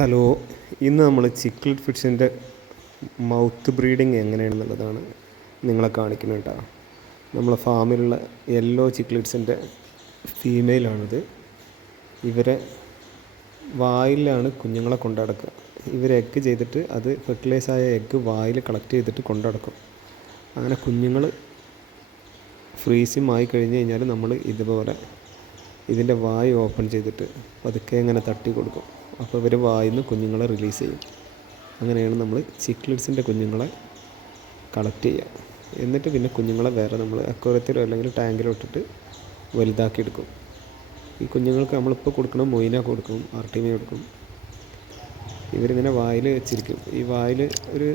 Hello, ഇന്ന് നമ്മൾ ചിക്ക്ലെറ്റ് ഫിഷിൻ്റെ മൗത്ത് ബ്രീഡിങ് എങ്ങനെയാണെന്നുള്ളതാണ് നിങ്ങളെ കാണിക്കുന്നത് കേട്ടോ. നമ്മളെ ഫാമിലുള്ള യെല്ലോ ചിക്ക്ലെറ്റ്സിൻ്റെ ഫീമെയിലാണിത്. ഇവരെ വായിലാണ് കുഞ്ഞുങ്ങളെ കൊണ്ടടക്കുക. ഇവർ എഗ്ഗ് ചെയ്തിട്ട് അത് ഫെർട്ടിലൈസായ എഗ്ഗ് വായിൽ കളക്ട് ചെയ്തിട്ട് കൊണ്ടടക്കും. അങ്ങനെ കുഞ്ഞുങ്ങൾ ഫ്രീസിങ് ആയി കഴിഞ്ഞ് കഴിഞ്ഞാൽ നമ്മൾ ഇതുപോലെ ഇതിൻ്റെ വായ് ഓപ്പൺ ചെയ്തിട്ട് പതുക്കെ ഇങ്ങനെ തട്ടി കൊടുക്കും. അപ്പോൾ ഇവർ വായിൽ നിന്ന് കുഞ്ഞുങ്ങളെ റിലീസ് ചെയ്യും. അങ്ങനെയാണ് നമ്മൾ ചിക്ക്ലെറ്റ്സിൻ്റെ കുഞ്ഞുങ്ങളെ കളക്ട് ചെയ്യുക. എന്നിട്ട് പിന്നെ കുഞ്ഞുങ്ങളെ വേറെ നമ്മൾ അക്വേറിയത്തിലോ അല്ലെങ്കിൽ ടാങ്കിലോ ഇട്ടിട്ട് വലുതാക്കിയെടുക്കും. ഈ കുഞ്ഞുങ്ങൾക്ക് നമ്മളിപ്പോൾ കൊടുക്കണം മൊയിന കൊടുക്കും, ആർട്ടിമിയ കൊടുക്കും. ഇവരിങ്ങനെ വായിൽ വെച്ചിരിക്കും. ഈ വായിൽ ഒരു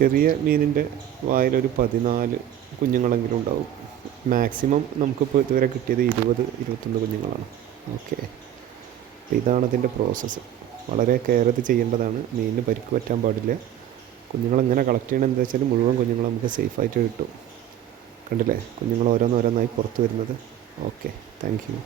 ചെറിയ മീനിൻ്റെ വായിലൊരു 14 കുഞ്ഞുങ്ങളെങ്കിലും ഉണ്ടാവും. മാക്സിമം നമുക്കിപ്പോൾ ഇതുവരെ കിട്ടിയത് 20-21 കുഞ്ഞുങ്ങളാണ്. ഓക്കെ, അപ്പോൾ ഇതാണ് അതിൻ്റെ പ്രോസസ്സ്. വളരെ കെയർ ചെയ്യേണ്ടതാണ്. മീനിന് പരിക്ക് പറ്റാൻ പാടില്ല. കുഞ്ഞുങ്ങളെങ്ങനെ കളക്ട് ചെയ്യണം എന്താ വെച്ചാൽ മുഴുവൻ കുഞ്ഞുങ്ങൾ നമുക്ക് സേഫായിട്ട് കിട്ടും. കണ്ടില്ലേ, കുഞ്ഞുങ്ങൾ ഓരോന്നോരോന്നായി പുറത്ത് വരുന്നത്. Okay, thank you.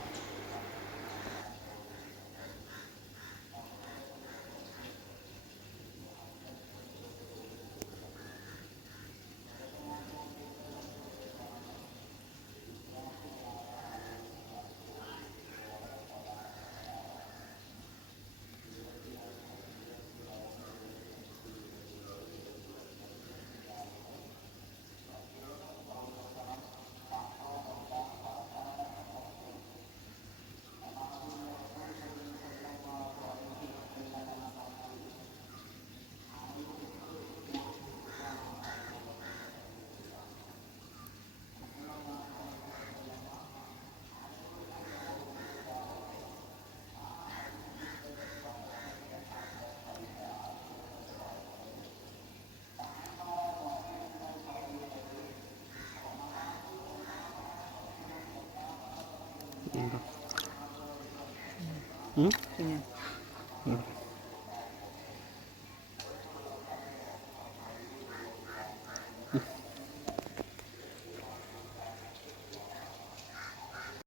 Punya.